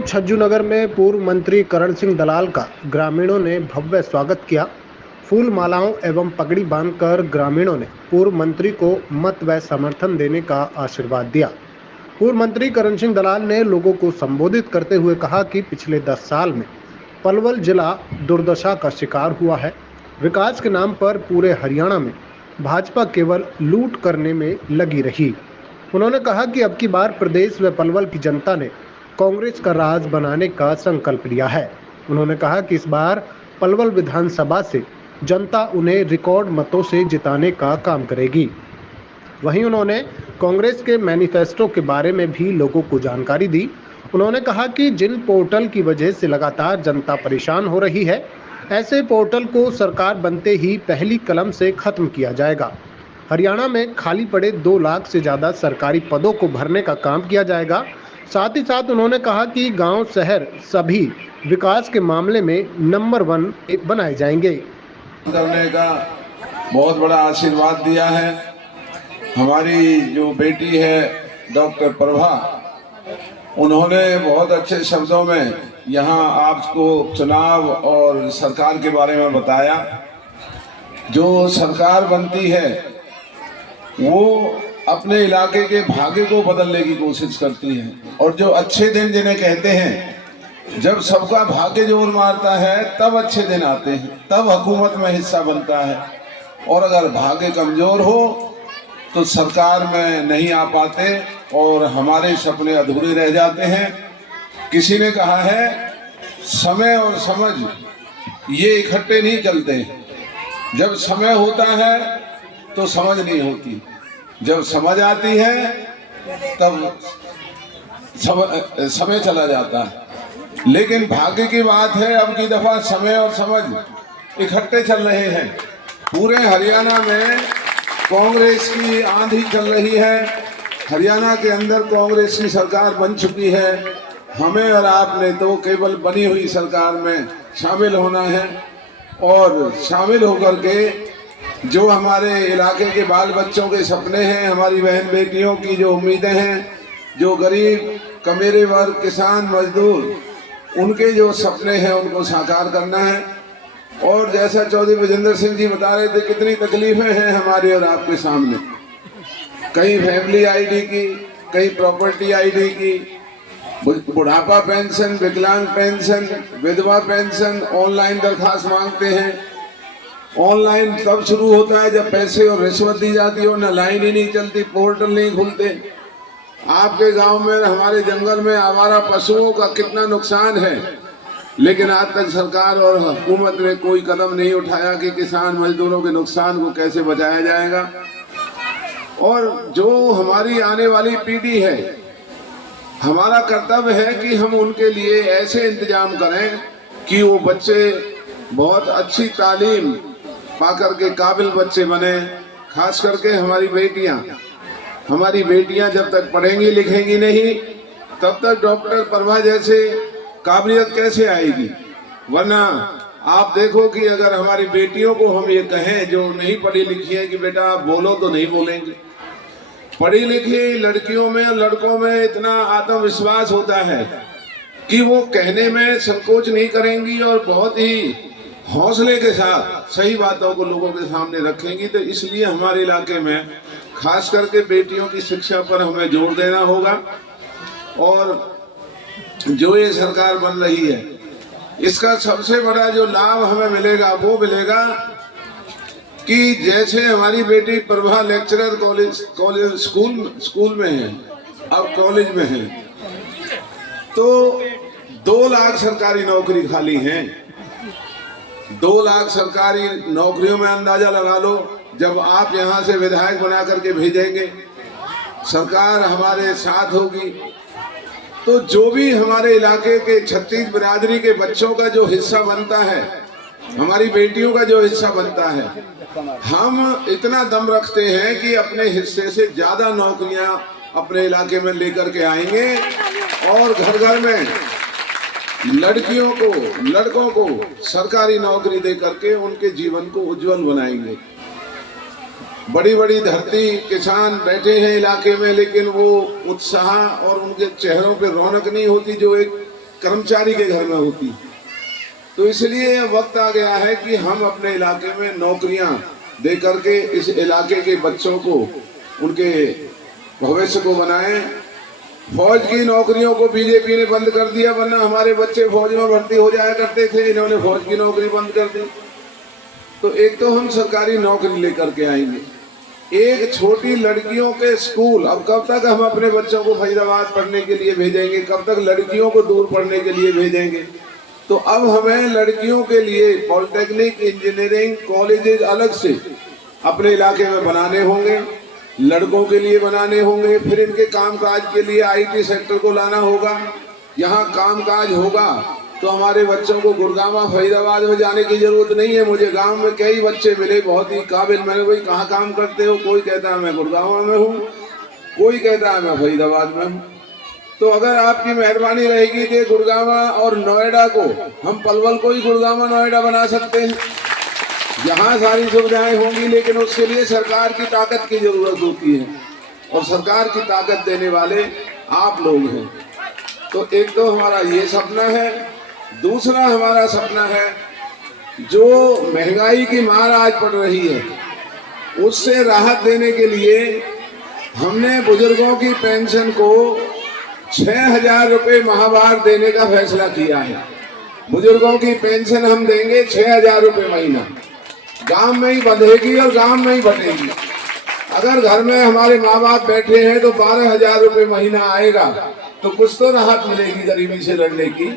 छज्जूनगर में पूर्व मंत्री करण सिंह दलाल का ग्रामीणों ने भव्य स्वागत किया। फूल मालाओं एवं पगड़ी बांधकर ग्रामीणों ने पूर्व मंत्री को मत व समर्थन देने का आशीर्वाद दिया। पूर्व मंत्री करण सिंह दलाल ने लोगों को संबोधित करते हुए कहा कि पिछले 10 साल में पलवल जिला दुर्दशा का शिकार हुआ है। विकास के नाम पर पूरे हरियाणा में भाजपा केवल लूट करने में लगी रही। उन्होंने कहा कि अब की बार प्रदेश व पलवल की जनता ने कांग्रेस का राज बनाने का संकल्प लिया है। उन्होंने कहा कि इस बार पलवल विधानसभा से जनता उन्हें रिकॉर्ड मतों से जिताने का काम करेगी। वहीं उन्होंने कांग्रेस के मैनिफेस्टो के बारे में भी लोगों को जानकारी दी। उन्होंने कहा कि जिन पोर्टल की वजह से लगातार जनता परेशान हो रही है, ऐसे पोर्टल को सरकार बनते ही पहली कलम से खत्म किया जाएगा। हरियाणा में खाली पड़े 2 लाख से ज़्यादा सरकारी पदों को भरने का काम किया जाएगा। साथ ही साथ उन्होंने कहा कि गांव शहर सभी विकास के मामले में नंबर 1 बनाए जाएंगे। करने का बहुत बड़ा आशीर्वाद दिया है। हमारी जो बेटी है डॉक्टर प्रभा, उन्होंने बहुत अच्छे शब्दों में यहाँ आपको चुनाव और सरकार के बारे में बताया। जो सरकार बनती है वो अपने इलाके के भाग्य को बदलने की कोशिश करती है, और जो अच्छे दिन जिन्हें कहते हैं, जब सबका भाग्य जोर मारता है तब अच्छे दिन आते हैं, तब हुकूमत में हिस्सा बनता है। और अगर भाग्य कमजोर हो तो सरकार में नहीं आ पाते और हमारे सपने अधूरे रह जाते हैं। किसी ने कहा है समय और समझ ये इकट्ठे नहीं चलते। जब समय होता है तो समझ नहीं होती, जब समझ आती है तब समय चला जाता है। लेकिन भाग्य की बात है, अब की दफा समय और समझ इकट्ठे चल रहे हैं। पूरे हरियाणा में कांग्रेस की आंधी चल रही है। हरियाणा के अंदर कांग्रेस की सरकार बन चुकी है। हमें और आपने तो केवल बनी हुई सरकार में शामिल होना है, और शामिल होकर के जो हमारे इलाके के बाल बच्चों के सपने हैं, हमारी बहन बेटियों की जो उम्मीदें हैं, जो गरीब कमेरे वर्ग, किसान, मजदूर, उनके जो सपने हैं उनको साकार करना है। और जैसा चौधरी विजेंद्र सिंह जी बता रहे थे, कितनी तकलीफें हैं हमारे और आपके सामने। कहीं फैमिली आईडी की, कहीं प्रॉपर्टी आईडी की, बुढ़ापा पेंशन, विकलांग पेंशन, विधवा पेंशन, ऑनलाइन दरखास्त मांगते हैं। ऑनलाइन तब शुरू होता है जब पैसे और रिश्वत दी जाती हो, न लाइन ही नहीं चलती, पोर्टल नहीं खुलते। आपके गांव में, हमारे जंगल में आवारा पशुओं का कितना नुकसान है, लेकिन आज तक सरकार और हुकूमत ने कोई कदम नहीं उठाया कि किसान मजदूरों के नुकसान को कैसे बचाया जाएगा। और जो हमारी आने वाली पीढ़ी है, हमारा कर्तव्य है कि हम उनके लिए ऐसे इंतजाम करें कि वो बच्चे बहुत अच्छी तालीम पाकर के काबिल बच्चे बने। खास करके हमारी बेटियां जब तक पढ़ेंगी लिखेंगी नहीं, तब तक डॉक्टर प्रभा जैसे काबिलियत कैसे आएगी। वरना आप देखो कि अगर हमारी बेटियों को हम ये कहें जो नहीं पढ़ी लिखी है कि बेटा आप बोलो, तो नहीं बोलेंगे। पढ़ी लिखी लड़कियों में और लड़कों में इतना आत्मविश्वास होता है कि वो कहने में संकोच नहीं करेंगी और बहुत ही हौसले के साथ सही बातों को लोगों के सामने रखेंगी। तो इसलिए हमारे इलाके में खास करके बेटियों की शिक्षा पर हमें जोर देना होगा। और जो ये सरकार बन रही है, इसका सबसे बड़ा जो लाभ हमें मिलेगा वो मिलेगा कि जैसे हमारी बेटी प्रभा लेक्चरर कॉलेज स्कूल में है, अब कॉलेज में है, तो 2 लाख सरकारी नौकरी खाली हैं। 2 लाख सरकारी नौकरियों में अंदाजा लगा लो, जब आप यहाँ से विधायक बना करके भेजेंगे, सरकार हमारे साथ होगी, तो जो भी हमारे इलाके के 36 बिरादरी के बच्चों का जो हिस्सा बनता है, हमारी बेटियों का जो हिस्सा बनता है, हम इतना दम रखते हैं कि अपने हिस्से से ज्यादा नौकरियां अपने इलाके में लेकर के आएंगे और घर घर में लड़कियों को, लड़कों को सरकारी नौकरी दे करके उनके जीवन को उज्जवल बनाएंगे। बड़ी बड़ी धरती किसान बैठे हैं इलाके में, लेकिन वो उत्साह और उनके चेहरों पे रौनक नहीं होती जो एक कर्मचारी के घर में होती। तो इसलिए वक्त आ गया है कि हम अपने इलाके में नौकरियां दे करके इस इलाके के बच्चों को, उनके भविष्य को बनाएं। फौज की नौकरियों को बीजेपी ने बंद कर दिया, वरना हमारे बच्चे फौज में भर्ती हो जाया करते थे, इन्होंने फौज की नौकरी बंद कर दी। तो एक तो हम सरकारी नौकरी लेकर के आएंगे, एक छोटी लड़कियों के स्कूल। अब कब तक हम अपने बच्चों को फरीदाबाद पढ़ने के लिए भेजेंगे, कब तक लड़कियों को दूर पढ़ने के लिए भेजेंगे? तो अब हमें लड़कियों के लिए पॉलिटेक्निक, इंजीनियरिंग कॉलेजेस अलग से अपने इलाके में बनाने होंगे, लड़कों के लिए बनाने होंगे। फिर इनके कामकाज के लिए आईटी सेक्टर को लाना होगा। यहाँ कामकाज होगा तो हमारे बच्चों को गुड़गांव, फरीदाबाद में जाने की जरूरत नहीं है। मुझे गांव में कई बच्चे मिले बहुत ही काबिल। मैंने भाई कहाँ काम करते हो? कोई कहता है मैं गुड़गांव में हूँ, कोई कहता है मैं फरीदाबाद में हूँ। तो अगर आपकी मेहरबानी रहेगी कि गुड़गांव और नोएडा को, हम पलवल को ही गुड़गांव नोएडा बना सकते हैं, यहाँ सारी सुविधाएं होंगी। लेकिन उसके लिए सरकार की ताकत की जरूरत होती है, और सरकार की ताकत देने वाले आप लोग हैं। तो एक तो हमारा ये सपना है। दूसरा हमारा सपना है, जो महंगाई की मार आज पड़ रही है उससे राहत देने के लिए हमने बुजुर्गों की पेंशन को 6,000 रुपये माहवार देने का फैसला किया है। बुजुर्गों की पेंशन हम देंगे 6,000 रुपये महीना। गांव में ही बंधेगी और गांव में ही बटेगी। अगर घर में हमारे माँ बाप बैठे हैं तो 12,000 रुपये महीना आएगा, तो कुछ तो राहत मिलेगी गरीबी से लड़ने की।